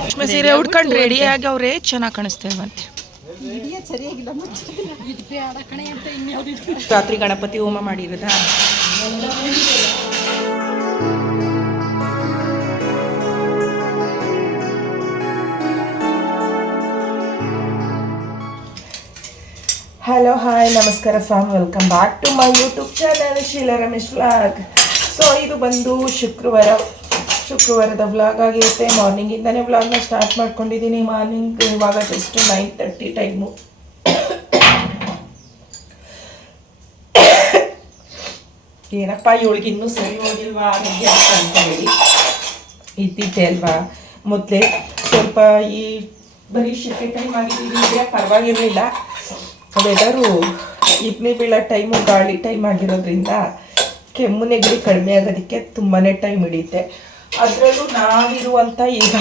ರೇಷ್ಮೆ ಸೀರೆ ಉಟ್ಕೊಂಡು ರೆಡಿ ಆಗಿ ಅವ್ರೇ ಚೆನ್ನಾಗಿ ಕಾಣಿಸ್ತೇವೆ ಮತ್ತೆ? ರಾತ್ರಿ ಗಣಪತಿ ಹೋಮ ಮಾಡಿರೋದ? ಹಲೋ ಹಾಯ್ ನಮಸ್ಕಾರ fam welcome back to my YouTube channel Sheela Ramesh vlog so ಇದು ಬಂದು ಶುಕ್ರವಾರ, ಶುಕ್ರವಾರದ ವ್ಲಾಗ್ ಆಗಿರುತ್ತೆ. ಮಾರ್ನಿಂಗಿಂದನೇ ವ್ಲಾಗ್ನ ಸ್ಟಾರ್ಟ್ ಮಾಡ್ಕೊಂಡಿದ್ದೀನಿ ಮಾರ್ನಿಂಗ್ ಇವಾಗ ಜಸ್ಟ್ ನೈನ್ ತರ್ಟಿ ಟೈಮು ಏನಪ್ಪ, ಇವಳಿಗೆ ಇನ್ನೂ ಸರಿ ಹೋಗಿಲ್ವಾ? ಆರೋಗ್ಯ ಅಂತ ಹೇಳಿ ಇದ್ದಿದ್ದೆ ಅಲ್ವಾ? ಮೊದಲೇ ಸ್ವಲ್ಪ ಈ ಬರೀ ಶಿಫ್ಟ್ ಟೈಮ್ ಆಗಿದ್ದೀನಿ ಪರವಾಗಿರಲಿಲ್ಲ. ವೆದರು ಇಬ್ನಿ ಬೀಳೋ ಟೈಮು ಗಾಳಿ ಟೈಮ್ ಆಗಿರೋದ್ರಿಂದ ಕೆಮ್ಮು ನೆಗಡಿ ಕಡಿಮೆ ಆಗೋದಕ್ಕೆ ತುಂಬಾ ಟೈಮ್ ಹಿಡಿಯುತ್ತೆ. ಅದರಲ್ಲೂ ನಾವಿರುವಂಥ ಈಗ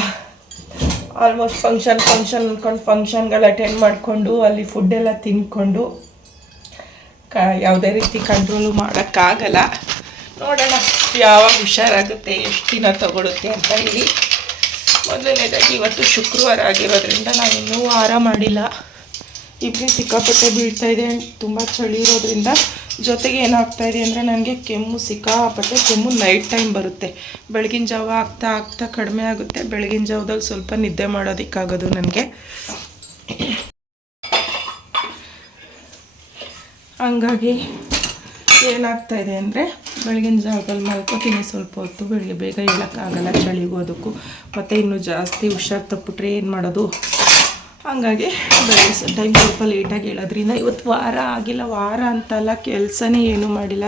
ಆಲ್ಮೋಸ್ಟ್ ಫಂಕ್ಷನ್ ಫಂಕ್ಷನ್ ಅಂದ್ಕೊಂಡು ಫಂಕ್ಷನ್ಗಳು ಅಟೆಂಡ್ ಮಾಡಿಕೊಂಡು ಅಲ್ಲಿ ಫುಡ್ ಎಲ್ಲ ತಿನ್ಕೊಂಡು ಕ, ಯಾವುದೇ ರೀತಿ ಕಂಟ್ರೋಲು ಮಾಡೋಕ್ಕಾಗಲ್ಲ. ನೋಡೋಣ ಯಾವಾಗ ಹುಷಾರಾಗುತ್ತೆ, ಎಷ್ಟು ದಿನ ತಗೊಳುತ್ತೆ ಅಂತ ಹೇಳಿ. ಮೊದಲನೇದಾಗಿ ಇವತ್ತು ಶುಕ್ರವಾರ ಆಗಿರೋದ್ರಿಂದ ನಾನು ಇನ್ನೂ ಮಾಡಿಲ್ಲ. ಇಬ್ಬರು ಸಿಕ್ಕಾಪಟ್ಟೆ ಬೀಳ್ತಾ ಇದೆ. ತುಂಬ ಚಳಿ ಇರೋದ್ರಿಂದ ಜೊತೆಗೆ ಏನಾಗ್ತಾ ಇದೆ ಅಂದರೆ ನನಗೆ ಕೆಮ್ಮು, ಸಿಕ್ಕಾಪಟ್ಟೆ ಕೆಮ್ಮು ನೈಟ್ ಟೈಮ್ ಬರುತ್ತೆ. ಬೆಳಗಿನ ಜಾವ ಆಗ್ತಾ ಆಗ್ತಾ ಕಡಿಮೆ ಆಗುತ್ತೆ. ಬೆಳಗಿನ ಜಾವದಲ್ಲಿ ಸ್ವಲ್ಪ ನಿದ್ದೆ ಮಾಡೋದಕ್ಕಾಗೋದು ನನಗೆ. ಹಂಗಾಗಿ ಏನಾಗ್ತಾ ಇದೆ ಅಂದರೆ ಬೆಳಗಿನ ಜಾವದಲ್ಲಿ ಮಲ್ಕೋತೀನಿ. ಸ್ವಲ್ಪ ಹೊತ್ತು ಬೆಳಗ್ಗೆ ಬೇಗ ಹೇಳೋಕ್ಕಾಗಲ್ಲ ಚಳಿಗೋದಕ್ಕೂ ಮತ್ತು ಇನ್ನೂ ಜಾಸ್ತಿ ಹುಷಾರು ತಪ್ಪಿಟ್ರೆ ಏನು ಮಾಡೋದು? ಹಂಗಾಗಿ ಬೆಳಗ್ಗೆ ಟೈಮ್ ಸ್ವಲ್ಪ ಲೇಟಾಗಿ ಹೇಳೋದ್ರಿಂದ ಇವತ್ತು ವಾರ ಆಗಿಲ್ಲ. ವಾರ ಅಂತಲ್ಲ ಕೆಲಸನೇ ಏನೂ ಮಾಡಿಲ್ಲ.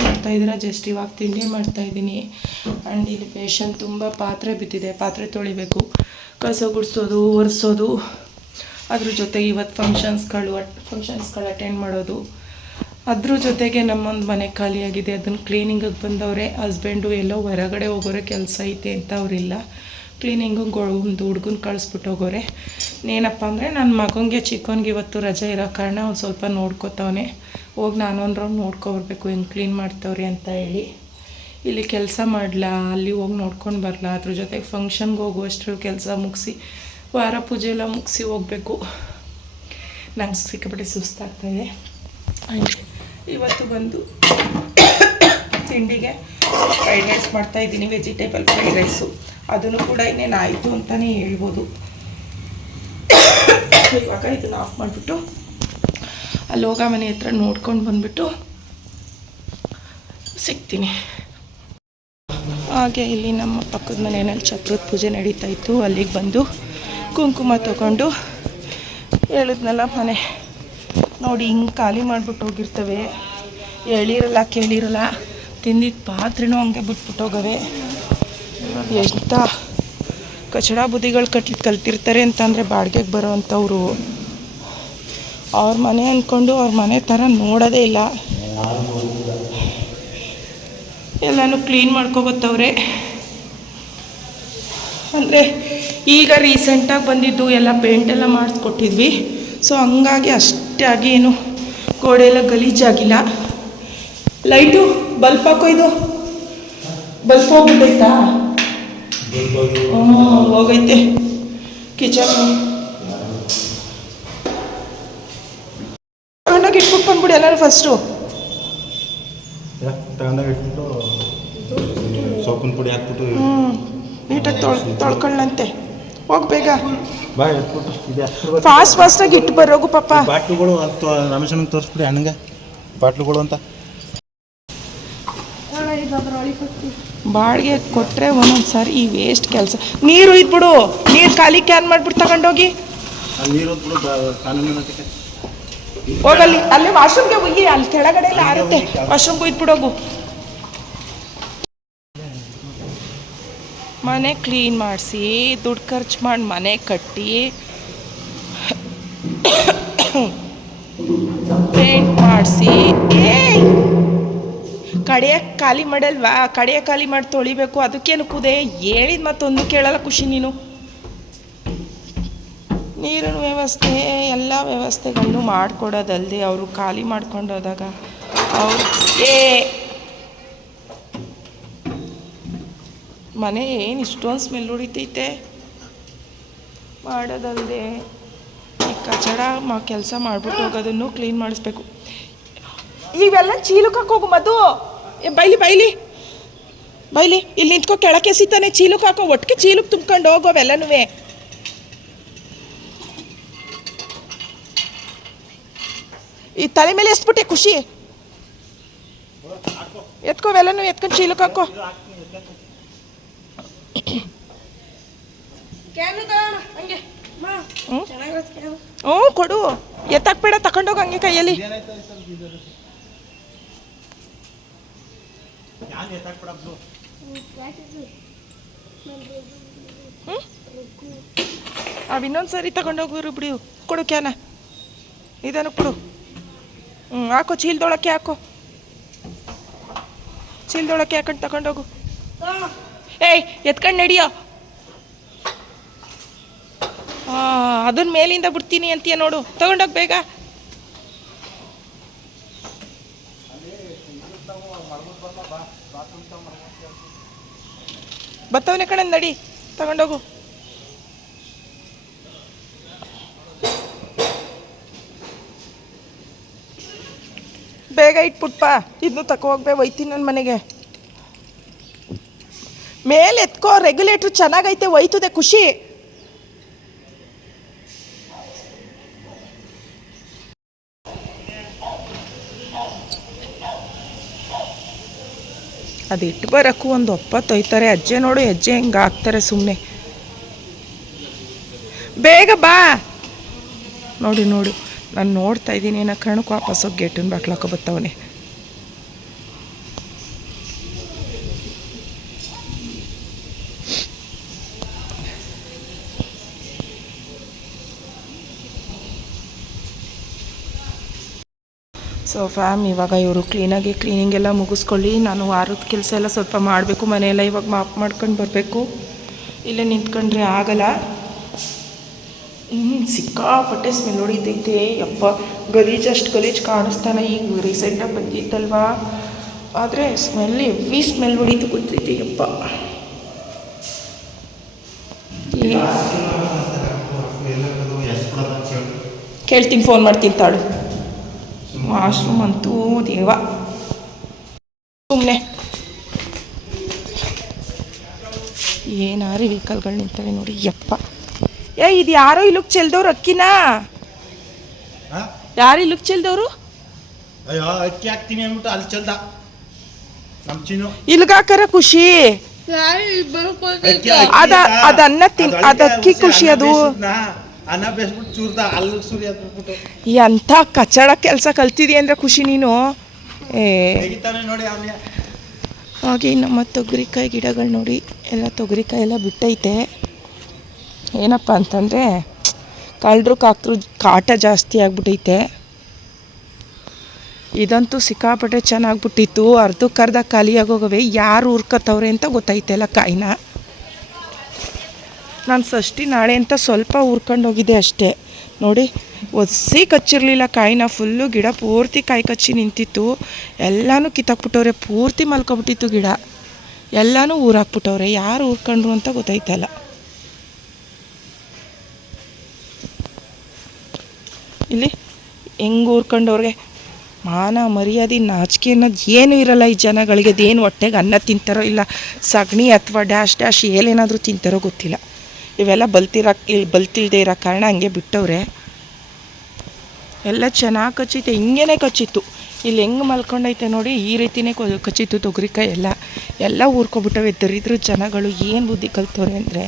ನೋಡ್ತಾ ಇದ್ದೀರಾ? ಜಸ್ಟ್ ಇವಾಗ ತಿಂಡಿ ಮಾಡ್ತಾಯಿದ್ದೀನಿ ಆ್ಯಂಡ್ ಇಲ್ಲಿ ಪೇಷಂಟ್ ತುಂಬ ಪಾತ್ರೆ ಬಿದ್ದಿದೆ. ಪಾತ್ರೆ ತೊಳಿಬೇಕು. ಕಸ ಗುಡಿಸೋದು, ಒರೆಸೋದು. ಅದ್ರ ಜೊತೆಗೆ ಇವತ್ತು ಫಂಕ್ಷನ್ಸ್ಗಳು ಫಂಕ್ಷನ್ಸ್ಗಳು ಅಟೆಂಡ್ ಮಾಡೋದು. ಅದ್ರ ಜೊತೆಗೆ ನಮ್ಮೊಂದು ಮನೆ ಖಾಲಿಯಾಗಿದೆ. ಅದನ್ನು ಕ್ಲೀನಿಂಗಿಗೆ ಬಂದವರೇ. ಹಸ್ಬೆಂಡು ಎಲ್ಲೋ ಹೊರಗಡೆ ಹೋಗೋರೆ ಕೆಲಸ ಐತೆ ಅಂತ ಅವರಿಲ್ಲ. ಕ್ಲೀನಿಂಗು ಒಂದು ಹುಡ್ಗನ ಕಳಿಸ್ಬಿಟ್ಟು ಹೋಗೋರೆ. ಏನಪ್ಪ ಅಂದರೆ ನನ್ನ ಮಗನಿಗೆ ಚಿಕ್ಕವನಿಗೆ ಇವತ್ತು ರಜೆ ಇರೋ ಕಾರಣ ಅವ್ನು ಸ್ವಲ್ಪ ನೋಡ್ಕೋತವನೆ. ಹೋಗಿ ನಾನೊಂದು ರೌಂಡ್ ನೋಡ್ಕೊಬರ್ಬೇಕು, ಹೆಂಗೆ ಕ್ಲೀನ್ ಮಾಡ್ತವ್ರಿ ಅಂತ ಹೇಳಿ. ಇಲ್ಲಿ ಕೆಲಸ ಮಾಡಲಾ, ಅಲ್ಲಿ ಹೋಗಿ ನೋಡ್ಕೊಂಡು ಬರಲಾ, ಅದ್ರ ಜೊತೆಗೆ ಫಂಕ್ಷನ್ಗೆ ಹೋಗುವಷ್ಟ್ರಲ್ಲಿ ಕೆಲಸ ಮುಗಿಸಿ, ವಾರ ಪೂಜೆ ಎಲ್ಲ ಮುಗಿಸಿ ಹೋಗಬೇಕು. ನಂಗೆ ಸಿಕ್ಕಾಪಟ್ಟೆ ಸುಸ್ತಾಗ್ತಾಯಿದೆ ಹಾಗೆ ಇವತ್ತು ಬಂದು ತಿಂಡಿಗೆ ಫ್ರೈಡ್ ರೈಸ್ ಮಾಡ್ತಾ ಇದ್ದೀನಿ ವೆಜಿಟೇಬಲ್ ಫ್ರೈಡ್ ರೈಸು ಅದನ್ನು ಕೂಡ ಇನ್ನೇನು ಆಯಿತು ಅಂತಲೇ ಹೇಳ್ಬೋದು. ಇವಾಗ ಇದನ್ನು ಆಫ್ ಮಾಡಿಬಿಟ್ಟು ಅಲ್ಲಿ ಹೋಗ ಮನೆ ಹತ್ರ ನೋಡ್ಕೊಂಡು ಬಂದುಬಿಟ್ಟು ಸಿಗ್ತೀನಿ. ಹಾಗೆ ಇಲ್ಲಿ ನಮ್ಮ ಪಕ್ಕದ ಮನೆಯಲ್ಲಿ ಚಕ್ರದ ಪೂಜೆ ನಡೀತಾ ಇತ್ತು. ಅಲ್ಲಿಗೆ ಬಂದು ಕುಂಕುಮ ತಗೊಂಡು ಹೇಳಿದ್ನಲ್ಲ ಮನೆ. ನೋಡಿ, ಹಿಂಗೆ ಖಾಲಿ ಮಾಡಿಬಿಟ್ಟು ಹೋಗಿರ್ತವೆ. ಹೇಳಿರಲ್ಲ, ಕೇಳಿರಲ್ಲ. ತಿಂದಿದ್ದ ಪಾತ್ರೆನೂ ಹಂಗೆ ಬಿಟ್ಬಿಟ್ಟೋಗವೆ ಎಂಥ ಕಚಡ ಬುದ್ಧಿಗಳು ಕಟ್ಲಿ ಕಲ್ತಿರ್ತಾರೆ ಅಂತಂದರೆ ಬಾಡಿಗೆಗೆ ಬರೋ ಅಂಥವ್ರು ಅವ್ರ ಮನೆ ಅಂದ್ಕೊಂಡು ಅವ್ರ ಮನೆ ಥರ ನೋಡೋದೇ ಇಲ್ಲ. ಎಲ್ಲನೂ ಕ್ಲೀನ್ ಮಾಡ್ಕೊಬತ್ತವ್ರೆ. ಅಂದರೆ ಈಗ ರೀಸೆಂಟಾಗಿ ಬಂದಿದ್ದು ಎಲ್ಲ ಪೇಂಟ್ ಎಲ್ಲ ಮಾಡಿಸ್ಕೊಟ್ಟಿದ್ವಿ. ಸೊ ಹಂಗಾಗಿ ಅಷ್ಟಾಗಿ ಏನು ಗೋಡೆ ಎಲ್ಲ ಗಲೀಜಾಗಿಲ್ಲ. ಲೈಟು ಬಲ್ಪ್ ಹಾಕೋ ಇದು? ಬಲ್ಪ್ ಹೋಗ್ಬಿಟ್ಟೈತಾ? ಹ್ಞೂ ಹೋಗೈತೆ. ಕಿಚನ್. ತಗೊಂಡೋಗಿ ಇಟ್ಬಿಟ್ಟು ಬಂದ್ಬಿಡಿ ಎಲ್ಲರೂ ಫಸ್ಟು ತಗೊಂಡಾಗ ಇಟ್ಬಿಟ್ಟು ಸೋಪಿನ ಪುಡಿ ಹಾಕ್ಬಿಟ್ಟು ಹ್ಞೂ ನೀಟಾಗಿ ತೊಳ್ ತೊಳ್ಕೊಳ್ಳಂತೆ ಹೋಗಿ ಬೇಗ. ಬಾ ಎತ್ಬಿಟ್ಟು ಇದೆ ಫಾಸ್ಟ್ ಫಾಸ್ಟಾಗಿ ಇಟ್ಟು ಬರೋಗು ಪಾಪ. ಬಾಟ್ಲುಗಳು ಅಂತ ರಮೇಶನಿಗೆ ತೋರಿಸ್ಬಿಡಿ ಅಣ್ಣಗೆ ಬಾಟ್ಲುಗಳು ಅಂತ. ಬಾಡಿಗೆ ಕೊಟ್ಟರೆ ಒಂದೊಂದು ಸಾರಿ ಈ ವೇಸ್ಟ್ ಕೆಲಸ. ನೀರು ಇದ್ಬಿಡು ನೀರು ಖಾಲಿ ಕ್ಯಾನ್ ಮಾಡ್ಬಿಟ್ಟು ತಗೊಂಡೋಗಿ. ಹೋಗಲ್ಲಿ ಅಲ್ಲಿ ವಾಶ್ರೂಮ್ಗೆ ಹೋಗಿ ಅಲ್ಲಿ ಕೆಳಗಡೆ ಎಲ್ಲ ಆರುತ್ತೆ. ವಾಶ್ರೂಮ್ಗೆ ಹೋಗ್ಬಿಡೋಗು ಮನೆ ಕ್ಲೀನ್ ಮಾಡಿಸಿ ದುಡ್ಡು ಖರ್ಚು ಮಾಡಿ ಮನೆ ಕಟ್ಟಿ. ಪೇಂಟ್ ಮಾಡಿಸಿ. ಏ ಕಡೆಯಕ್ಕೆ ಖಾಲಿ ಮಾಡಲ್ವಾ? ಕಡೆಯ ಖಾಲಿ ಮಾಡಿ ತೊಳಿಬೇಕು, ಅದಕ್ಕೇನು ಕುದೆ? ಹೇಳಿದ ಮತ್ತೊಂದು ಕೇಳಲ್ಲ ಖುಷಿ ನೀನು. ನೀರಿನ ವ್ಯವಸ್ಥೆ, ಎಲ್ಲ ವ್ಯವಸ್ಥೆಗಳನ್ನು ಮಾಡಿಕೊಡೋದಲ್ಲದೆ ಅವರು ಖಾಲಿ ಮಾಡ್ಕೊಂಡೋದಾಗ ಅವ್ರು ಏ! ಮನೆ ಏನು ಇಷ್ಟೊಂದು ಸ್ಮೆಲ್ ಹೊಡಿತೈತೆ ಮಾಡೋದಲ್ಲದೆ ಈ ಕಚಡ ಮಾ ಕೆಲಸ ಮಾಡಿಬಿಟ್ಟು ಹೋಗೋದನ್ನು ಕ್ಲೀನ್ ಮಾಡಿಸ್ಬೇಕು. ಇವೆಲ್ಲ ಚೀಲಕ್ಕೆ ಹಾಕೋಗು ಮಧು. ಏ ಬೈಲಿ ಬೈಲಿ. ಬೈಲಿ ಇಲ್ಲಿ ನಿಂತ್ಕೋ ಕೆಳಕ್ಕೆ ಸಿತಾನೆ ಚೀಲಕ್ಕೆ ಹಾಕೋ ಒಟ್ಟಿಗೆ ಚೀಲಕ್ಕೆ ತುಂಬ್ಕೊಂಡು ಹೋಗೋ ಅವೆಲ್ಲನೂ ಈ ತಲೆ ಮೇಲೆ ಎಸ್ಬಿಟ್ಟೆ ಖುಷಿ. ಎತ್ಕೋ ಅವೆಲ್ಲನೂ ಎತ್ಕೊಂಡು ಚೀಲಕ್ಕೆ ಹಾಕೋ. ಹ್ಞೂ ಹ್ಞೂ ಕೊಡು. ಎತ್ತಾಕ್ಬೇಡ ತಗೊಂಡೋಗ ಹಂಗೆ ಕೈಯಲ್ಲಿ. ಅವು ಇನ್ನೊಂದು ಸರಿ ತಗೊಂಡೋಗ್ರು ಬಿಡಿ. ಕೊಡು ಕ್ಯಾನ. ಇದನ್ನು ಕೊಡು. ಹ್ಞೂ ಹಾಕೋ ಚೀಲ್ದೊಳಕ್ಕೆ ಹಾಕೋ. ಚೀಲ್ದೊಳಕ್ಕೆ ಹಾಕೊಂಡು ತಗೊಂಡೋಗು ಏಯ್, ಎತ್ಕೊಂಡು ನಡಿಯೋ. ಅದನ್ನ ಮೇಲಿಂದ ಬಿಡ್ತೀನಿ ಅಂತೀಯ ನೋಡು. ತಗೊಂಡೋಗಿ ಬೇಗ. ಬತ್ತವನೆ ಕಡೆ ನಡಿ, ತಗೊಂಡೋಗು. ಬೇಗ ಇಟ್ಬಿಟ್ಪ ಇದನ್ನು ತಕೋ ಒಯ್ತೀನಿ ನನ್ನ ಮನೆಗೆ. ಮೇಲೆ ಎತ್ಕೋ ರೆಗ್ಯುಲೇಟ್ರ್ ಚೆನ್ನಾಗೈತೆ, ಒಯ್ತದೆ, ಖುಷಿ. ಅದು ಇಟ್ಟು ಬರೋಕ್ಕೂ ಒಂದು ಒಪ್ಪ ತೊಯ್ತಾರೆ ಅಜ್ಜೆ ನೋಡು ಹೆಜ್ಜೆ ಹೆಂಗೆ ಹಾಕ್ತಾರೆ ಸುಮ್ಮನೆ ಬೇಗ ಬಾ. ನೋಡಿ, ನೋಡು. ನಾನು ನೋಡ್ತಾ ಇದ್ದೀನಿ, ಏನೋ ಕಣಕ್ಕೆ ವಾಪಸ್ ಹೋಗಿ ಗೇಟನ್ನು ಬಟ್ಲಾಕೋ ಬತ್ತವನೆ. ಸೊ ಫ್ಯಾಮ್ ಇವಾಗ ಇವರು ಕ್ಲೀನಾಗಿ ಕ್ಲೀನಿಂಗ್ ಎಲ್ಲ ಮುಗಿಸ್ಕೊಳ್ಳಿ. ನಾನು ವಾರದ ಕೆಲಸ ಎಲ್ಲ ಸ್ವಲ್ಪ ಮಾಡಬೇಕು, ಮನೆಯೆಲ್ಲ ಇವಾಗ ಮಾಪ್ ಮಾಡ್ಕೊಂಡು ಬರಬೇಕು. ಇಲ್ಲೇ ನಿಂತ್ಕೊಂಡ್ರೆ ಆಗಲ್ಲ. ಹ್ಞೂ ಸಿಕ್ಕಾಪಟ್ಟೆ ಸ್ಮೆಲ್ ಹೊಡಿತೈತೆ. ಯಪ್ಪ, ಗಲೀಜು ಅಷ್ಟು ಗಲೀಜು ಕಾಣಿಸ್ತಾನೆ. ಈಗ ರೀಸೆಂಟಾಗಿ ಬಂದಿತ್ತಲ್ವಾ? ಆದರೆ ಸ್ಮೆಲ್ ಎವ್ರಿ ಸ್ಮೆಲ್ ಹೊಡಿತು ಗೊತ್ತೈತಿ, ಯಪ್ಪ. ಕೇಳ್ತೀನಿ ಫೋನ್ ಮಾಡ್ತೀನಿ ತಾಳು. ವಾಶ್ರೂಮ್ ಅಂತೂ ದೇವ. ಸುಮ್ಮನೆ ಏನಾರು ವೆಹಿಕಲ್ಗಳು ನಿಂತವೆ ನೋಡಿ ಯಪ್ಪ. ಏ ಇದು ಯಾರೋ ಇಲ್ಲಕ್ಕೆ ಚೆಲ್ದವ್ರು ಅಕ್ಕಿನಾ? ಯಾರು ಇಲ್ಲಕ್ಕೆ ಚೆಲ್ದವ್ರು? ಅಯ್ಯೋ ಅಕ್ಕಿ ಹಾಕ್ತೀನಿ ಅಂದ್ಬಿಟ್ಟು ಅಲ್ಲಿ ಚೆಲ್ದ. ನಮ್ಮ ಚಿನ್ನು. ಇಲ್ಗಾಕರ ಖುಷಿ. ಅದ ಅದ ಅನ್ನ ತಿನ್ ಅದಕ್ಕಿ ಅಕ್ಕಿ ಖುಷಿ ಅದು. ಅನ್ನ ಬೇಸ್ಬಿಟ್ಟು ಚೂರ್ದ ಅಲ್ಲಿ ಸುರಿ ಹಾಕ್ಬಿಟ್ಟು ಎಂಥ ಕಚ್ಚಡ ಕೆಲಸ ಕಲ್ತಿದಿ ಅಂದ್ರೆ ಖುಷಿ ನೀನು? ಏ. ನೋಡಿ ಹಾಗೆ ನಮ್ಮ ತೊಗರಿಕಾಯಿ ಗಿಡಗಳು ನೋಡಿ ಎಲ್ಲ ತೊಗರಿಕಾಯಿ ಎಲ್ಲ ಬಿಟ್ಟೈತೆ. ಏನಪ್ಪ ಅಂತಂದರೆ ಕಳ್ಳರು ಕಾಕ್ರು ಕಾಟ ಜಾಸ್ತಿ ಆಗ್ಬಿಟ್ಟೈತೆ. ಇದಂತೂ ಸಿಕ್ಕಾಪಟ್ಟೆ ಚೆನ್ನಾಗ್ಬಿಟ್ಟಿತ್ತು. ಅರ್ಧಕ್ಕರ್ಧ ಖಾಲಿಯಾಗೋಗವೆ. ಯಾರು ಹುರ್ಕತ್ತವ್ರೆ ಅಂತ ಗೊತ್ತೈತೆಲ್ಲ ಕಾಯಿನ. ನಾನು ಷಷ್ಠಿ ನಾಳೆ ಅಂತ ಸ್ವಲ್ಪ ಹುರ್ಕೊಂಡು ಹೋಗಿದ್ದೆ ಅಷ್ಟೇ. ನೋಡಿ ಒಸಿ ಕಚ್ಚಿರಲಿಲ್ಲ, ಕಾಯಿನ ಫುಲ್ಲು ಗಿಡ ಪೂರ್ತಿ ಕಾಯಿ ಕಚ್ಚಿ ನಿಂತಿತ್ತು. ಎಲ್ಲನೂ ಕಿತ್ತಾಕ್ಬಿಟ್ಟವ್ರೆ, ಪೂರ್ತಿ ಮಲ್ಕೊಬಿಟ್ಟಿತ್ತು ಗಿಡ. ಎಲ್ಲನೂ ಊರಾಕ್ಬಿಟ್ಟವ್ರೆ, ಯಾರು ಊರ್ಕೊಂಡ್ರು ಅಂತ ಗೊತ್ತಾಯ್ತಲ್ಲ ಇಲ್ಲಿ. ಹೆಂಗೆ ಊರ್ಕೊಂಡವ್ರಿಗೆ? ಮಾನ, ಮರ್ಯಾದೆ, ನಾಚಿಕೆ ಅನ್ನೋದು ಏನೂ ಇರಲ್ಲ ಈ ಜನಗಳಿಗೆ. ಅದೇನು ಹೊಟ್ಟೆಗೆ ಅನ್ನ ತಿಂತಾರೋ ಇಲ್ಲ, ಸಗಣಿ ಅಥವಾ ಡ್ಯಾಶ್ ಡ್ಯಾಶ್ ಏಲೇನಾದರೂ ತಿಂತಾರೋ ಗೊತ್ತಿಲ್ಲ. ಇವೆಲ್ಲ ಬಲ್ತಿರ ಇಲ್ಲಿ ಬಲ್ತಿಲ್ಲದೆ ಇರೋ ಕಾರಣ ಹಂಗೆ ಬಿಟ್ಟವ್ರೆ. ಎಲ್ಲ ಚೆನ್ನಾಗಿ ಕಚ್ಚಿತ್ತು, ಹಿಂಗೇನೆ ಕಚ್ಚಿತ್ತು. ಇಲ್ಲಿ ಹೆಂಗೆ ಮಲ್ಕೊಂಡೈತೆ ನೋಡಿ, ಈ ರೀತಿನೇ ಕಚ್ಚಿತ್ತು ತೊಗರಿಕಾಯಿ ಎಲ್ಲ. ಎಲ್ಲ ಊರ್ಕೊಬಿಟ್ಟವೆ, ದರಿದ್ರ ಜನಗಳು ಏನು ಬುದ್ಧಿ ಕಲ್ತವ್ರೆ ಅಂದರೆ,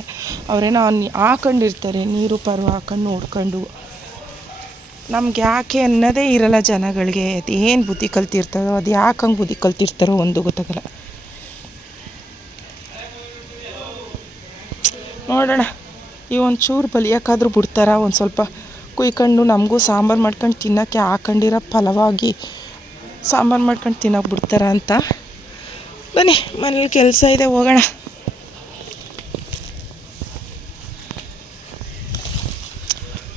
ಅವರೇನೋ ಹಾಕೊಂಡಿರ್ತಾರೆ, ನೀರು ಪರ್ವ ಹಾಕೊಂಡು ನೋಡ್ಕೊಂಡು. ನಮ್ಗೆ ಯಾಕೆ ಅನ್ನೋದೇ ಇರಲ್ಲ ಜನಗಳಿಗೆ, ಅದು ಏನು ಬುದ್ಧಿ ಕಲ್ತಿರ್ತಾರೋ, ಅದು ಯಾಕೆ ಹಂಗೆ ಬುದ್ಧಿ ಕಲ್ತಿರ್ತಾರೋ ಒಂದು ಗೊತ್ತಾಗಲ್ಲ. ನೋಡೋಣ. ಈ ಒಂದು ಚೂರು ಬಲಿಯೋಕ್ಕಾದ್ರೂ ಬಿಡ್ತಾರ? ಒಂದು ಸ್ವಲ್ಪ ಕುಯ್ಕೊಂಡು ನಮಗೂ ಸಾಂಬಾರು ಮಾಡ್ಕೊಂಡು ತಿನ್ನೋಕ್ಕೆ ಹಾಕೊಂಡಿರೋ ಫಲವಾಗಿ ಸಾಂಬಾರು ಮಾಡ್ಕೊಂಡು ತಿನ್ನೋಕೆ ಬಿಡ್ತಾರ ಅಂತ. ಬನ್ನಿ, ಮನೇಲಿ ಕೆಲಸ ಇದೆ, ಹೋಗೋಣ.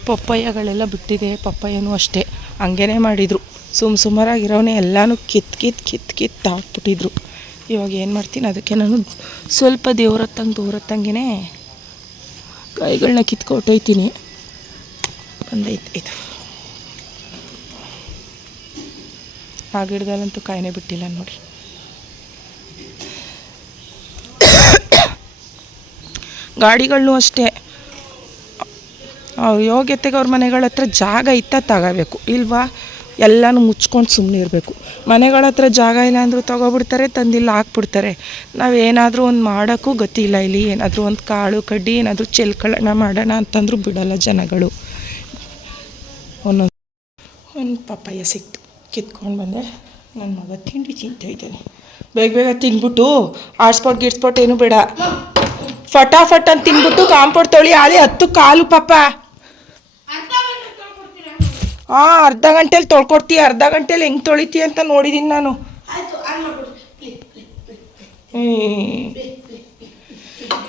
ಪಪ್ಪಯ್ಯಗಳೆಲ್ಲ ಬಿಟ್ಟಿದೆ ಪಪ್ಪಯ್ಯನೂ ಅಷ್ಟೇ. ಹಂಗೇನೆ ಮಾಡಿದರು. ಸುಮ್ ಸುಮಾರಾಗಿರೋನೇ ಎಲ್ಲನೂ ಕಿತ್ ಕಿತ್ ಕಿತ್ ಕಿತ್ತು ಹಾಕ್ಬಿಟ್ಟಿದ್ರು ಇವಾಗ ಏನು ಮಾಡ್ತೀನಿ, ಅದಕ್ಕೆ ನಾನು ಸ್ವಲ್ಪ ದೇವ್ರತ್ತಂಗೆ ದೂರತ್ತಂಗೆ ಕಾಯಿಗಳನ್ನ ಕಿತ್ಕೊಟ್ಟೋಯ್ತೀನಿ. ಬಂದೈತೆ. ಇದು. ಆ ಗಿಡದಲ್ಲಂತೂ ಕಾಯಿನೇ ಬಿಟ್ಟಿಲ್ಲ ನೋಡಿ ಗಾಡಿಗಳನ್ನೂ ಅಷ್ಟೇ. ಯೋಗ್ಯತೆಗೆ ಅವ್ರ ಮನೆಗಳ ಹತ್ರ ಜಾಗ ಇತ್ತ ತಗೋಬೇಕು ಇಲ್ವಾ? ಎಲ್ಲನೂ ಮುಚ್ಕೊಂಡು ಸುಮ್ಮನೆ ಇರಬೇಕು. ಮನೆಗಳ ಹತ್ರ ಜಾಗ ಇಲ್ಲ ಅಂದರೂ ತೊಗೊಬಿಡ್ತಾರೆ ತಂದಿಲ್ಲ ಹಾಕ್ಬಿಡ್ತಾರೆ. ನಾವು ಏನಾದರೂ ಒಂದು ಮಾಡೋಕ್ಕೂ ಗತಿ ಇಲ್ಲ ಏನಾದರೂ ಒಂದು ಕಾಳು ಕಡ್ಡಿ, ಏನಾದರೂ ಚೆಲ್ಕೊಳ್ಳೋಣ ಮಾಡೋಣ ಅಂತಂದ್ರೂ ಬಿಡೋಲ್ಲ ಜನಗಳು. ಒಂದೊಂದು ಒಂದು ಪಪ್ಪಾಯ ಸಿಕ್ತು. ಕಿತ್ಕೊಂಡು ಬಂದೆ. ನನ್ನ ಮಗ ತಿಂಡಿ ತಿಂತಾ ಇದ್ದೇನೆ. ಬೇಗ ಬೇಗ ತಿಂದ್ಬಿಟ್ಟು ಆಟ್ಸ್ಪಾಟ್ ಗಿಟ್ಸ್ಪಾಟ್ ಏನು ಬೇಡ. ಫಟಾಫಟ್ ಅಂತ ತಿನ್ಬಿಟ್ಟು, ಕಾಂಪೌಂಡ್ ತೊಳಿ ಆಲಿ ಹತ್ತು ಕಾಲು ಪಾಪ ಹಾಂ ಅರ್ಧ ಗಂಟೆಲಿ ತೊಳ್ಕೊಡ್ತೀಯ ಅರ್ಧ ಗಂಟೆಲಿ ಹೆಂಗೆ ತೊಳಿತೀಯ ಅಂತ ನೋಡಿದ್ದೀನಿ ನಾನು.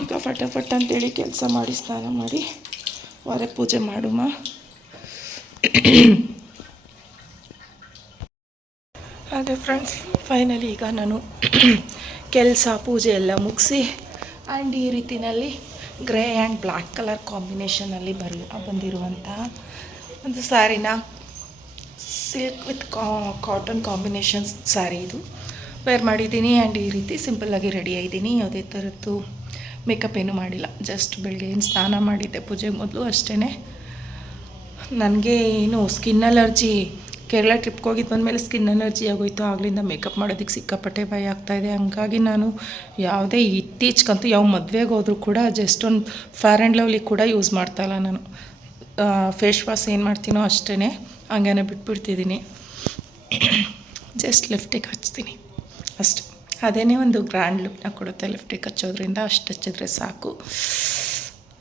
ಈಗ ಫಟಾಫಟ್ ಅಂತೇಳಿ ಕೆಲಸ ಮಾಡಿ ಸ್ನಾನ ಮಾಡಿ. ವಾರ ಪೂಜೆ ಮಾಡುಮ. ಅದೇ ಫ್ರೆಂಡ್ಸ್ ಫೈನಲಿ ಈಗ ನಾನು ಕೆಲಸ ಪೂಜೆ ಎಲ್ಲ ಮುಗಿಸಿ ಆ್ಯಂಡ್ ಈ ರೀತಿನಲ್ಲಿ ಗ್ರೇ ಆ್ಯಂಡ್ ಬ್ಲ್ಯಾಕ್ ಕಲರ್ ಕಾಂಬಿನೇಷನಲ್ಲಿ ಬರಿ ಬಂದಿರುವಂತಹ ಒಂದು ಸ್ಯಾರಿನ silk with cotton combination sari ಇದು. ವೇರ್ ಮಾಡಿದ್ದೀನಿ ಆ್ಯಂಡ್ ಈ ರೀತಿ ಸಿಂಪಲ್ಲಾಗಿ ರೆಡಿ ಆಗಿದ್ದೀನಿ. ಯಾವುದೇ ಥರದ್ದು ಮೇಕಪ್ ಏನೂ ಮಾಡಿಲ್ಲ. ಜಸ್ಟ್ ಬೆಳಗ್ಗೆ ಏನು ಸ್ನಾನ ಮಾಡಿದ್ದೆ. ಪೂಜೆ ಮೊದಲು ಅಷ್ಟೇ ನನಗೆ ಏನು ಸ್ಕಿನ್ ಅಲರ್ಜಿ ಕೇರಳ ಟ್ರಿಪ್ಗೆ ಹೋಗಿದ್ದು ಬಂದಮೇಲೆ ಸ್ಕಿನ್ ಅಲರ್ಜಿ ಆಗೋಯ್ತು. ಆಗಲಿಂದ ಮೇಕಪ್ ಮಾಡೋದಕ್ಕೆ ಸಿಕ್ಕಾಪಟ್ಟೆ ಭಯ ಆಗ್ತಾಯಿದೆ ಹಂಗಾಗಿ ನಾನು ಯಾವುದೇ ಇತ್ತೀಚೆಗಂತೂ ಯಾವ ಮದುವೆಗೆ ಹೋದರೂ ಕೂಡ ಜಸ್ಟ್ ಒಂದು ಫೇರ್ ಆ್ಯಂಡ್ ಲವ್ಲಿ ಕೂಡ ಯೂಸ್ ಮಾಡ್ತಾಯಿಲ್ಲ ನಾನು. ಫೇಸ್ ವಾಶ್ ಏನು ಮಾಡ್ತೀನೋ ಅಷ್ಟೇ ಹಂಗೇನೆ ಬಿಟ್ಬಿಡ್ತಿದ್ದೀನಿ ಜಸ್ಟ್ ಲಿಫ್ಟಿಗೆ ಹಚ್ತೀನಿ. ಅಷ್ಟು. ಅದೇನೇ ಒಂದು ಗ್ರ್ಯಾಂಡ್ ಲುಕ್ನ ಕೊಡುತ್ತೆ ಲಿಫ್ಟಿಗೆ ಹಚ್ಚೋದ್ರಿಂದ ಅಷ್ಟು ಹಚ್ಚಿದ್ರೆ ಸಾಕು.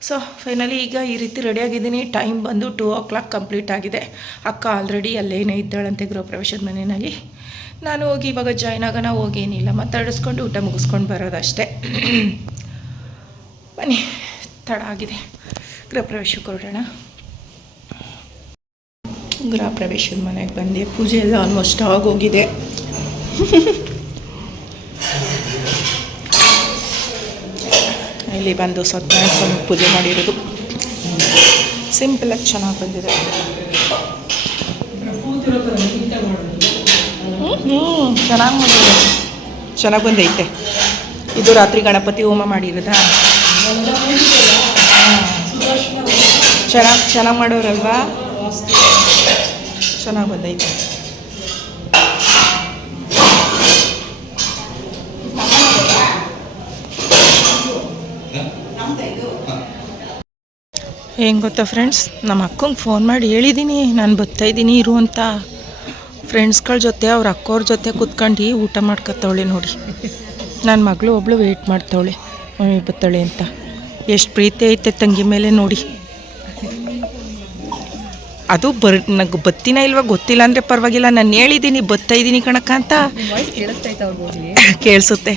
ಸೊ ಫೈನಲಿ ಈಗ ಈ ರೀತಿ ರೆಡಿಯಾಗಿದ್ದೀನಿ ಟೈಮ್ ಬಂದು ಟೂ ಓ ಕ್ಲಾಕ್ ಕಂಪ್ಲೀಟ್ ಆಗಿದೆ. ಅಕ್ಕ ಆಲ್ರೆಡಿ ಅಲ್ಲೇನೇ ಇದ್ದಾಳಂತೆ ಗೃಹ ಪ್ರವೇಶದ ಮನೆಯಲ್ಲಿ. ನಾನು ಹೋಗಿ ಇವಾಗ ಜಾಯ್ನ್ ಆಗೋಣ, ಹೋಗೇನಿಲ್ಲ. ಮಾತಾಡಿಸ್ಕೊಂಡು ಊಟ ಮುಗಿಸ್ಕೊಂಡು ಬರೋದಷ್ಟೇ. ಬನ್ನಿ, ತಡ ಆಗಿದೆ. ಗೃಹ ಪ್ರವೇಶಕ್ಕೆ ಹೊರಡೋಣ ಗೃಹ ಪ್ರವೇಶದ ಮನೆಗೆ ಬಂದು. ಪೂಜೆ ಎಲ್ಲ ಆಲ್ಮೋಸ್ಟ್ ಆಗೋಗಿದೆ. ಇಲ್ಲಿ ಬಂದು ಸತ್ಯನಾರಾಯಣ ಸ್ವಾಮಿ ಪೂಜೆ ಮಾಡಿರೋದು. ಸಿಂಪಲಾಗಿ ಚೆನ್ನಾಗಿ ಬಂದಿದೆ. ಹ್ಞೂ ಚೆನ್ನಾಗಿ ಮಾಡಿದೆ ಚೆನ್ನಾಗಿ ಬಂದೈತೆ. ಇದು ರಾತ್ರಿ ಗಣಪತಿ ಹೋಮ ಮಾಡಿರೋದಾ? ಚೆನ್ನಾಗಿ ಚೆನ್ನಾಗಿ ಮಾಡೋರಲ್ವಾ? ಚೆನ್ನಾಗಿ ಬಂದೈತೆ. ಹೆಂಗೆ ಗೊತ್ತಾ ಫ್ರೆಂಡ್ಸ್ ನಮ್ಮ ಅಕ್ಕಂಗೆ ಫೋನ್ ಮಾಡಿ ಹೇಳಿದ್ದೀನಿ ನಾನು ಬರ್ತಾಯಿದ್ದೀನಿ ಇರು ಅಂತ. ಫ್ರೆಂಡ್ಸ್ಗಳ ಜೊತೆ, ಅವ್ರ ಅಕ್ಕೋರ ಜೊತೆ ಕುತ್ಕೊಂಡು ಊಟ ಮಾಡ್ಕೊತಾವಳೆ ನೋಡಿ. ನನ್ನ ಮಗಳು ಒಬ್ಳು ವೆಯ್ಟ್ ಮಾಡ್ತಾವಳೆ. ಮಮ್ಮಿ ಬರ್ತಾಳೆ ಅಂತ. ಎಷ್ಟು ಪ್ರೀತಿ ಐತೆ ತಂಗಿ ಮೇಲೆ ನೋಡಿ. ಅದು ಬರ್ ನಂಗೆ ಬತ್ತಿನ ಇಲ್ವಾ ಗೊತ್ತಿಲ್ಲ ಅಂದರೆ ಪರವಾಗಿಲ್ಲ. ನಾನು ಹೇಳಿದ್ದೀನಿ ಬತ್ತಾ ಇದ್ದೀನಿ ಕಣಕ್ಕ ಅಂತ. ಕೇಳಿಸ್ತೈತೆ.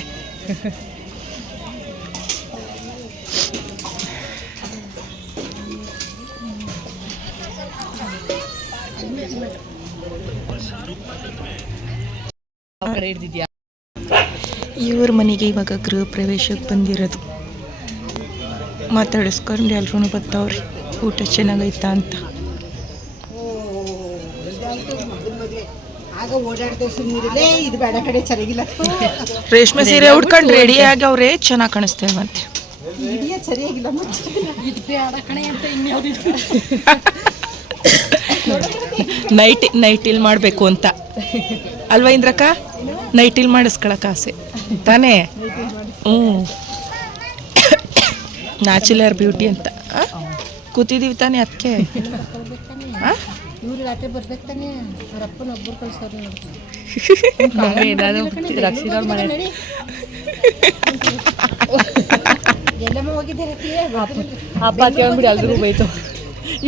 ಇವ್ರ ಮನೆಗೆ ಇವಾಗ ಗೃಹ ಪ್ರವೇಶಕ್ಕೆ ಬಂದಿರೋದು. ಮಾತಾಡಿಸ್ಕೊಂಡು ಎಲ್ರೂ ಬರ್ತಾವ್ರಿ ಊಟ ಚೆನ್ನಾಗೈತಾ ಅಂತ. ಆಗ ಓಡಾಡ್ತೇವೆ ಸುಮ್ಮನಿರಲೇ ಇದು ಬೇಡ ಕಡೆ ಚೆನ್ನಾಗಿಲ್ಲ. ರೇಷ್ಮೆ ಸೀರೆ ಉಟ್ಕೊಂಡು ರೆಡಿ ಆಗಿ ಅವ್ರೇ ಚೆನ್ನಾಗಿ ಕಾಣಿಸ್ತೇವಂತೆ ಹಿಡಿಯ ಸರಿಯಾಗಿಲ್ಲ ಇದು ಬೇಡ ಕಣೆ ಅಂತ ಇನ್ಯಾವ್ದು ನೈಟ್ ನೈಟಿಲ್ ಮಾಡಬೇಕು ಅಂತ. ಅಲ್ವಾ ಇಂದ್ರಕ್ಕ? ನೈಟಿಲ್ ಮಾಡಿಸ್ಕೊಳಕ್ಕೆ ಆಸೆ. ತಾನೇ? ಹ್ಞೂ ನ್ಯಾಚುಲರ್ ಬ್ಯೂಟಿ ಅಂತ. ಕೂತಿದೀವಿ ಕೂತಿದ್ದೀವಿ ತಾನೇ ಅದಕ್ಕೆ ಇವ್ರು ರಾತ್ರಿ ಬರ್ಬೇಕು ತಾನೇ? ಅವ್ರ ಅಪ್ಪನ ಒಬ್ಬರು ಕಳ್ಸೋರು ನಾನು ರಕ್ಷಿದವ್ರ ಮನೆ ಎಲ್ಲಮ್ಮ ಹೋಗಿದ್ದೆ ಅಪ್ಪ ಕೇಳ್ಬಿಡಿ ಎಲ್ರಿಗೂ ಬೈತು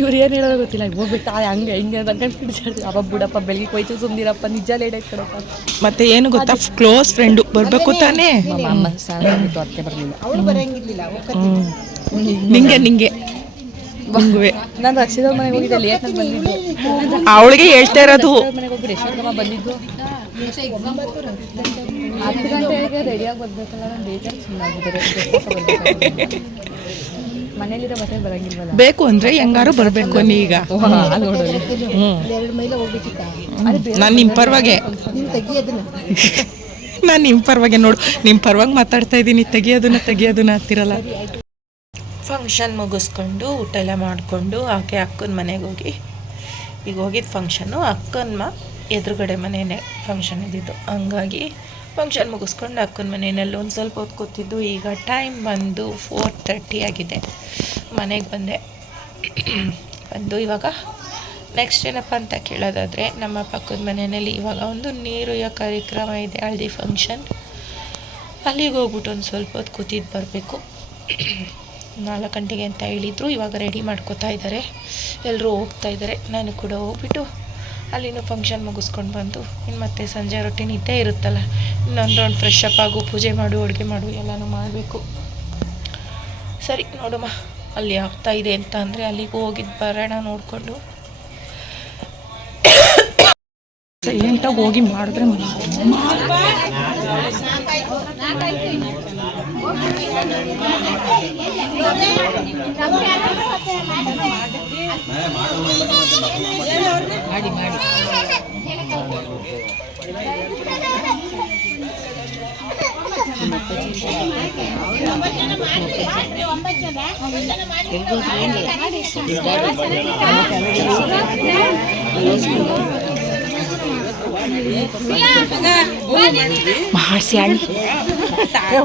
ಇವ್ರು ಏನು ಹೇಳೋದು ಗೊತ್ತಿಲ್ಲ. ಹೋಗ್ಬಿಟ್ಟು ಹಂಗೆ ಹಿಂಗೆ ಅಂತ ಅನ್ಕೊಂಡು ಅಪ್ಪ ಬಿಡಪ್ಪ ಬೆಳಿಗ್ಗೆ ಹೋಯ್ತು ಸುಮ್ಮನಿರಪ್ಪ ನಿಜ ಲೇಟ್ ಆಯ್ತು ಕಣಪ್ಪ. ಮತ್ತೆ ಏನು ಗೊತ್ತಾ? ಕ್ಲೋಸ್ ಫ್ರೆಂಡು ಬರಬೇಕು ತಾನೇ? ಅಮ್ಮ ಸಾಕು ಅತ್ತೆ ಬರಲಿಲ್ಲ. ಅವಳು ಬರಂಗಿರ್ಲಿಲ್ಲ ನಿಂಗೆ ನಿಂಗೆ. ನಾನು ರಕ್ಷಿತ ಮನೆಗೆ ಹೋಗಿದ್ದೆ ಲೇಟ್ ಬಂದಿದ್ದು. ಅವಳಿಗೆ ಹೇಳ್ತಾ ಇರೋದು. ಬೇಕು ಅಂದ್ರೆ ಹೆಂಗಾರು ಬರ್ಬೇಕು ನೀ ಈಗ ನಾನು ನಿಮ್ಮ ಪರವಾಗೆ. ನಾನು ನಿಮ್ಮ ಪರವಾಗೆ ನೋಡು. ನಿಮ್ಮ ಪರವಾಗಿ ಮಾತಾಡ್ತಾ ಇದ್ದೀನಿ ತೆಗಿಯೋದನ್ನ ತೆಗಿಯೋದನ್ನ ಹತ್ತಿರಲ್ಲ ಫಂಕ್ಷನ್ ಮುಗಿಸ್ಕೊಂಡು ಊಟ ಎಲ್ಲ ಮಾಡಿಕೊಂಡು ಆಕೆ ಅಕ್ಕನ ಮನೆಗೆ ಹೋಗಿ ಈಗ ಹೋಗಿದ್ದ ಫಂಕ್ಷನ್ನು ಅಕ್ಕನ ಎದುರುಗಡೆ ಮನೆಯೇ ಫಂಕ್ಷನ್ ಇದ್ದಿದ್ದು. ಹಂಗಾಗಿ ಫಂಕ್ಷನ್ ಮುಗಿಸ್ಕೊಂಡು ಅಕ್ಕನ ಮನೆಯಲ್ಲಿ ಒಂದು ಸ್ವಲ್ಪ ಹೊತ್ತು ಕೂತಿದ್ದು ಈಗ ಟೈಮ್ ಬಂದು ಫೋರ್ ತರ್ಟಿ ಆಗಿದೆ. ಮನೆಗೆ ಬಂದೆ. ಬಂದು ಇವಾಗ ನೆಕ್ಸ್ಟ್ ಏನಪ್ಪ ಅಂತ ಕೇಳೋದಾದರೆ, ನಮ್ಮ ಪಕ್ಕದ ಮನೆಯಲ್ಲಿ ಇವಾಗ ಒಂದು ನೀರುಯ ಕಾರ್ಯಕ್ರಮ ಇದೆ, ಹಳ್ದಿ ಫಂಕ್ಷನ್ ಅಲ್ಲಿಗೆ ಹೋಗ್ಬಿಟ್ಟು ಒಂದು ಸ್ವಲ್ಪ ಹೊತ್ತು ಕೂತಿದ್ದು ಬರಬೇಕು. ನಾಲ್ಕು ಗಂಟೆಗೆ ಅಂತ ಹೇಳಿದರು. ಇವಾಗ ರೆಡಿ ಮಾಡ್ಕೋತಾ ಇದ್ದಾರೆ ಎಲ್ಲರೂ ಹೋಗ್ತಾ ಇದ್ದಾರೆ ನಾನು ಕೂಡ ಹೋಗ್ಬಿಟ್ಟು ಅಲ್ಲಿನೂ ಫಂಕ್ಷನ್ ಮುಗಿಸ್ಕೊಂಡು ಬಂದು ಇನ್ನು ಮತ್ತೆ ಸಂಜೆ ರೊಟ್ಟಿನ ಇದ್ದೇ ಇರುತ್ತಲ್ಲ, ಇನ್ನೊಂದು ರೌಂಡ್ ಫ್ರೆಶ್ ಅಪ್ ಆಗು, ಪೂಜೆ ಮಾಡು, ಅಡುಗೆ ಮಾಡು, ಎಲ್ಲನೂ ಮಾಡಬೇಕು. ಸರಿ, ನೋಡಮ್ಮ, ಅಲ್ಲಿ ಆಗ್ತಾ ಇದೆ ಅಂತ ಅಂದರೆ ಅಲ್ಲಿಗೂ ಹೋಗಿದ್ದು ಬರೋಣ ನೋಡಿಕೊಂಡು. ಸೈಲೆಂಟಾಗಿ ಹೋಗಿ ಮಾಡಿದ್ರೆ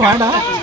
ಮಾಡಿಸಿ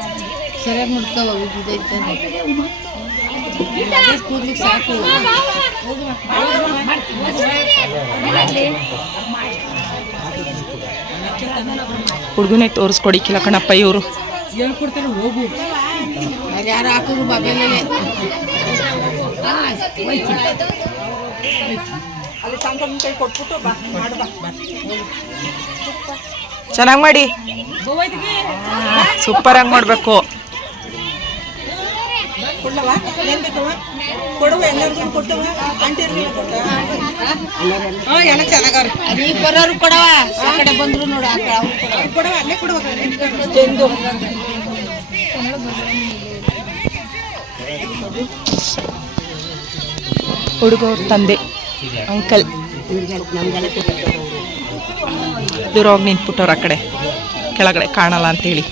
ಸರಿಯಾಗಿ ಮುಡ್ಕವ ಕೂದ್ಲಿಕ್ಕೆ ಸಾಕು. ಹುಡುಗನೇ ತೋರಿಸ್ಕೊಡಿ ಕಿಲ ಕಣಪ್ಪ ಇವರು. ಹೋಗು ಯಾರು ಹಾಕಿದ್ರು ಬಾಬೆಲೆ ಚೆನ್ನಾಗಿ ಮಾಡಿ. ಸೂಪರ್ ಆಗಿ ಮಾಡಬೇಕು. ಈಗ ಬರೋರು ಕೊಡವ ಆ ಕಡೆ ಬಂದ್ರು ನೋಡ ಆ ಕಡೆ ಅವ್ರು ಕೊಡವ. ಹುಡುಗ ತಂದೆ ಅಂಕಲ್. ದೂರ ಹೋಗಿ ನಿಂತ್ಬಿಟ್ಟವ್ರು ಆ ಕಡೆ. ಕೆಳಗಡೆ ಕಾಣಲ್ಲ ಅಂತೇಳಿ.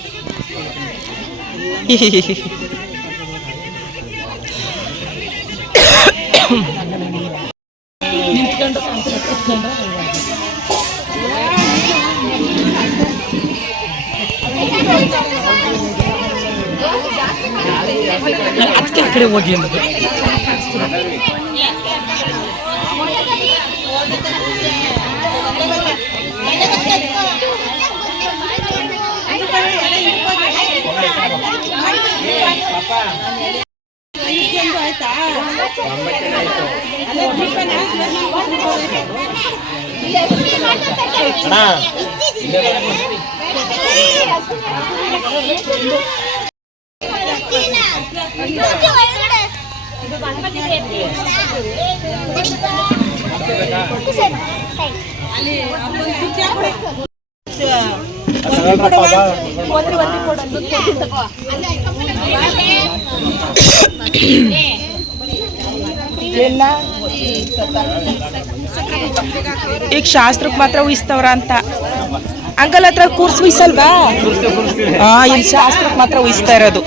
ಕಡೆ ಹೋಗಿ ಅನ್ನೋದು ಈಗ ಶಾಸ್ತ್ರಕ್ಕೆ ಮಾತ್ರ ಉಯಿಸ್ತವ್ರ ಅಂತ. ಅಂಕಲ್ ಹತ್ರ ಕೂರ್ಸ್ ಉಯಿಸಲ್ವಾ? ಹಾ ಇಲ್ಲಿ ಶಾಸ್ತ್ರಕ್ಕೆ ಮಾತ್ರ ಉಯಿಸ್ತಾ ಇರೋದು.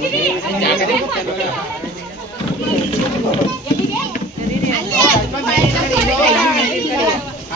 Jadi deh.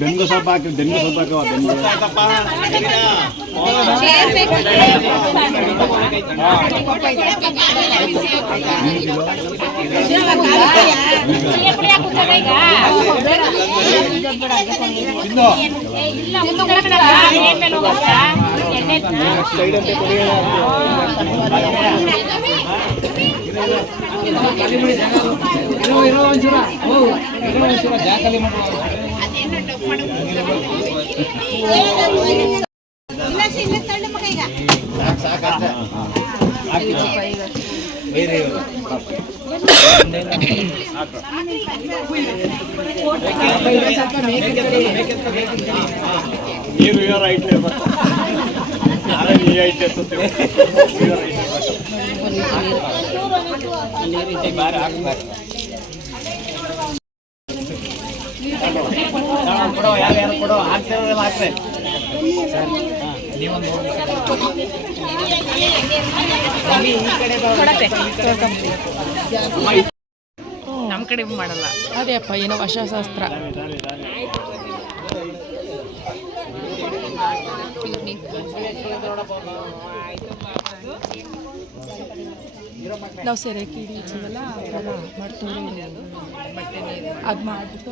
ಬೆಂದು ಸ್ವಲ್ಪ ಹಾಕಿ ಬೆಂದು ಸ್ವಲ್ಪ ಹಾಕವ ಬೆಂದು ನೀರು ಇಯರ್ ರೈಟ್ ಇರ್ಬೇಕು ನಾಳೆ ನೀ ಐಟ್ ಎತ್ತುತ್ತೀವಿ ಕೊಡೋ ಯಾರು ಯಾರು ಕೊಡೋ ಆಗ್ತಿರೋದೆಲ್ಲ ಹಾಕ್ರೆ ನಮ್ಮ ಕಡೆ ಮಾಡಲ್ಲ? ಅದೇ ಅಪ್ಪ ಏನೋ ವಶಶಾಸ್ತ್ರ. ನಾವು ಸೆರೆ ಕೀಡಿ ಇಡ್ತೀವಲ್ಲ ಅವಾಗ ಮಾಡ್ತೀವಿ ಅದು ಮಾಡಿಬಿಟ್ಟು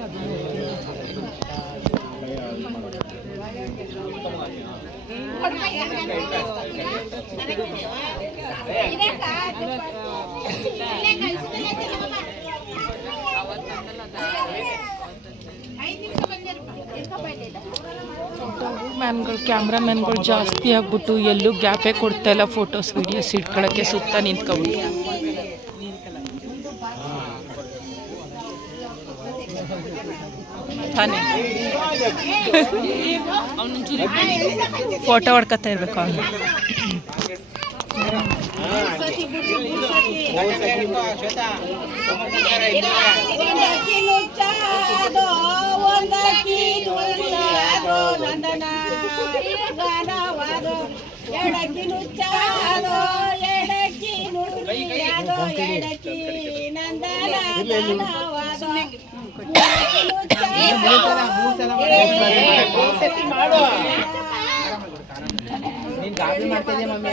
ಮ್ಯಾನ್ಗಳು ಕ್ಯಾಮ್ರಾಮ್ಯಾನ್ಗಳು ಜಾಸ್ತಿ ಆಗ್ಬಿಟ್ಟು ಎಲ್ಲೂ ಗ್ಯಾಪೇ ಕೊಡ್ತಾ ಇಲ್ಲ ಫೋಟೋಸ್ ವೀಡಿಯೋಸ್ ಇಟ್ಕೊಳ್ಳೋಕ್ಕೆ ಸುತ್ತ ನಿಂತ್ಕೊಬಿಟ್ಟು ತಾನೇ? ಫೋಟೋ ಹೊಡ್ಕೊತಾ ಇರ್ಬೇಕು ಅವನು. ಎಡಕ್ಕಿ ಎಡಕ್ಕಿ ಎಡಕ್ಕಿ ನಂದನ ಗಾನವಾದೋ ಗಾಬರಿ ಮಾಡ್ತಿದ್ದೆ mummy?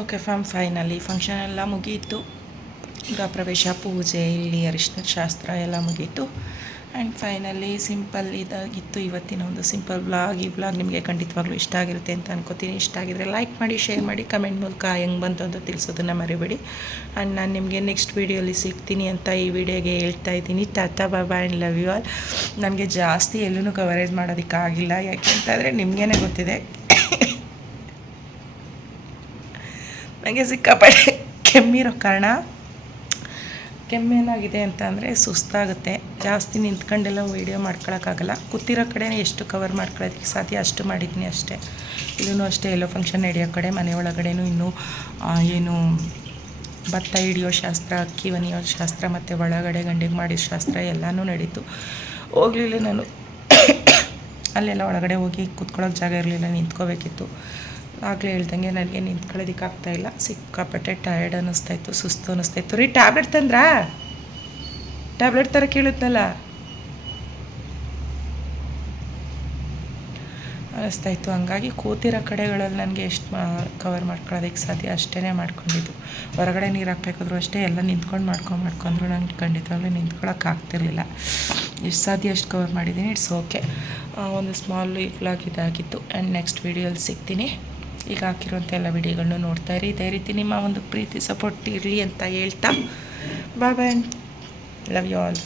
Okay fam finally function ಎಲ್ಲ ಮುಗೀತು. ಗೃಹ ಪ್ರವೇಶ ಪೂಜೆ ಇಲ್ಲಿ ಅರಿಶಿನ ಶಾಸ್ತ್ರ ಎಲ್ಲ ಮುಗೀತು. ಆ್ಯಂಡ್ ಫೈನಲಿ ಸಿಂಪಲ್ ಇದಾಗಿತ್ತು. ಇವತ್ತಿನ ಒಂದು ಸಿಂಪಲ್ ವ್ಲಾಗ್ ಈ ವ್ಲಾಗ್ ನಿಮಗೆ ಖಂಡಿತವಾಗ್ಲೂ ಇಷ್ಟ ಆಗಿರುತ್ತೆ ಅಂತ ಅನ್ಕೋತೀನಿ. ಇಷ್ಟ ಆಗಿದ್ರೆ ಲೈಕ್ ಮಾಡಿ ಶೇರ್ ಮಾಡಿ ಕಮೆಂಟ್ ಮೂಲಕ ಹೆಂಗೆ ಬಂತು ಅಂತ ತಿಳಿಸೋದನ್ನು ಮರಿಬೇಡಿ. ಆ್ಯಂಡ್ ನಾನು ನಿಮಗೆ ನೆಕ್ಸ್ಟ್ ವೀಡಿಯೋಲಿ ಸಿಗ್ತೀನಿ ಅಂತ ಈ ವಿಡಿಯೋಗೆ ಹೇಳ್ತಾ ಇದ್ದೀನಿ. ಟಾಟಾ ಬಾಬಾ ಆ್ಯಂಡ್ ಲವ್ ಯು ಆಲ್ ನನಗೆ ಜಾಸ್ತಿ ಎಲ್ಲೂ ಕವರೇಜ್ ಮಾಡೋದಕ್ಕಾಗಿಲ್ಲ ಯಾಕೆಂತಂದರೆ ನಿಮಗೇನೆ ಗೊತ್ತಿದೆ. ನನಗೆ ಸಿಕ್ಕಾಪಟ್ಟೆ ಕೆಮ್ಮಿರೋ ಕಾರಣ ಕೆಮ್ಮೇನಾಗಿದೆ ಅಂತ ಅಂದರೆ ಸುಸ್ತಾಗುತ್ತೆ. ಜಾಸ್ತಿ ನಿಂತ್ಕೊಂಡೆಲ್ಲ ವೀಡಿಯೋ ಮಾಡ್ಕೊಳಕ್ಕಾಗಲ್ಲ. ಕೂತಿರೋ ಕಡೆ ಎಷ್ಟು ಕವರ್ ಮಾಡ್ಕೊಳ್ಳೋದಕ್ಕೆ ಸಾಧ್ಯ ಅಷ್ಟು ಮಾಡಿದ್ದೀನಿ ಅಷ್ಟೇ. ಇದೂ ಅಷ್ಟೇ ಎಲ್ಲೋ ಫಂಕ್ಷನ್ ನಡೆಯೋ ಕಡೆ, ಮನೆ ಒಳಗಡೆನೂ ಇನ್ನೂ ಏನು ಭತ್ತ ಹಿಡಿಯೋ ಶಾಸ್ತ್ರ, ಅಕ್ಕಿ ಒನಿಯೋ ಶಾಸ್ತ್ರ ಮತ್ತು ಒಳಗಡೆ ಗಂಡಿಗೆ ಮಾಡಿದ ಶಾಸ್ತ್ರ ಎಲ್ಲನೂ ನಡೀತು. ಹೋಗಲಿಲ್ಲ ನಾನು. ಅಲ್ಲೆಲ್ಲ ಒಳಗಡೆ ಹೋಗಿ ಕೂತ್ಕೊಳ್ಳೋಕೆ ಜಾಗ ಇರಲಿಲ್ಲ, ನಿಂತ್ಕೋಬೇಕಿತ್ತು. ಆಗಲೇ ಹೇಳ್ದಂಗೆ ನನಗೆ ನಿಂತ್ಕೊಳ್ಳೋದಿಕ್ಕೆ ಆಗ್ತಾಯಿಲ್ಲ ಸಿಕ್ಕಾಪಟ್ಟೆ ಟಯರ್ಡ್ ಅನ್ನಿಸ್ತಾಯಿತ್ತು ಸುಸ್ತು ಅನ್ನಿಸ್ತಾಯಿತ್ತು ರೀ ಟ್ಯಾಬ್ಲೆಟ್ ತಂದ್ರಾ? ಟ್ಯಾಬ್ಲೆಟ್ ಥರ ಕೇಳುತ್ತಲ್ಲ ಅನ್ನಿಸ್ತಾ ಇತ್ತು. ಹಂಗಾಗಿ ಕೂತಿರೋ ಕಡೆಗಳಲ್ಲಿ ನನಗೆ ಎಷ್ಟು ಮಾ ಕವರ್ ಮಾಡ್ಕೊಳ್ಳೋದಕ್ಕೆ ಸಾಧ್ಯ? ಅಷ್ಟೇ ಮಾಡ್ಕೊಂಡಿದ್ದು. ಹೊರಗಡೆ ನೀರು ಹಾಕ್ಬೇಕಾದ್ರೂ ಅಷ್ಟೇ ಎಲ್ಲ ನಿಂತ್ಕೊಂಡು ಮಾಡ್ಕೊಂಡು ಮಾಡ್ಕೊಂಡ್ರು. ನಂಗೆ ಖಂಡಿತವಾಗ್ಲೂ ನಿಂತ್ಕೊಳ್ಳೋಕೆ ಆಗ್ತಿರ್ಲಿಲ್ಲ ಎಷ್ಟು ಸಾಧ್ಯ ಅಷ್ಟು ಕವರ್ ಮಾಡಿದ್ದೀನಿ, ಇಟ್ಸ್ ಓಕೆ ಒಂದು ಸ್ಮಾಲ್ ಫ್ಲಾಗ್ ಇದಾಗಿತ್ತು. ಆ್ಯಂಡ್ ನೆಕ್ಸ್ಟ್ ವೀಡಿಯೋಲಿ ಸಿಗ್ತೀನಿ. ಈಗ ಹಾಕಿರುವಂಥ ಎಲ್ಲ ವಿಡಿಯೋಗಳನ್ನೂ ಇರಿ. ಇದೇ ರೀತಿ ನಿಮ್ಮ ಒಂದು ಪ್ರೀತಿ, ಸಪೋರ್ಟ್ ಇರಲಿ ಅಂತ ಹೇಳ್ತಾ. Bye bye love you all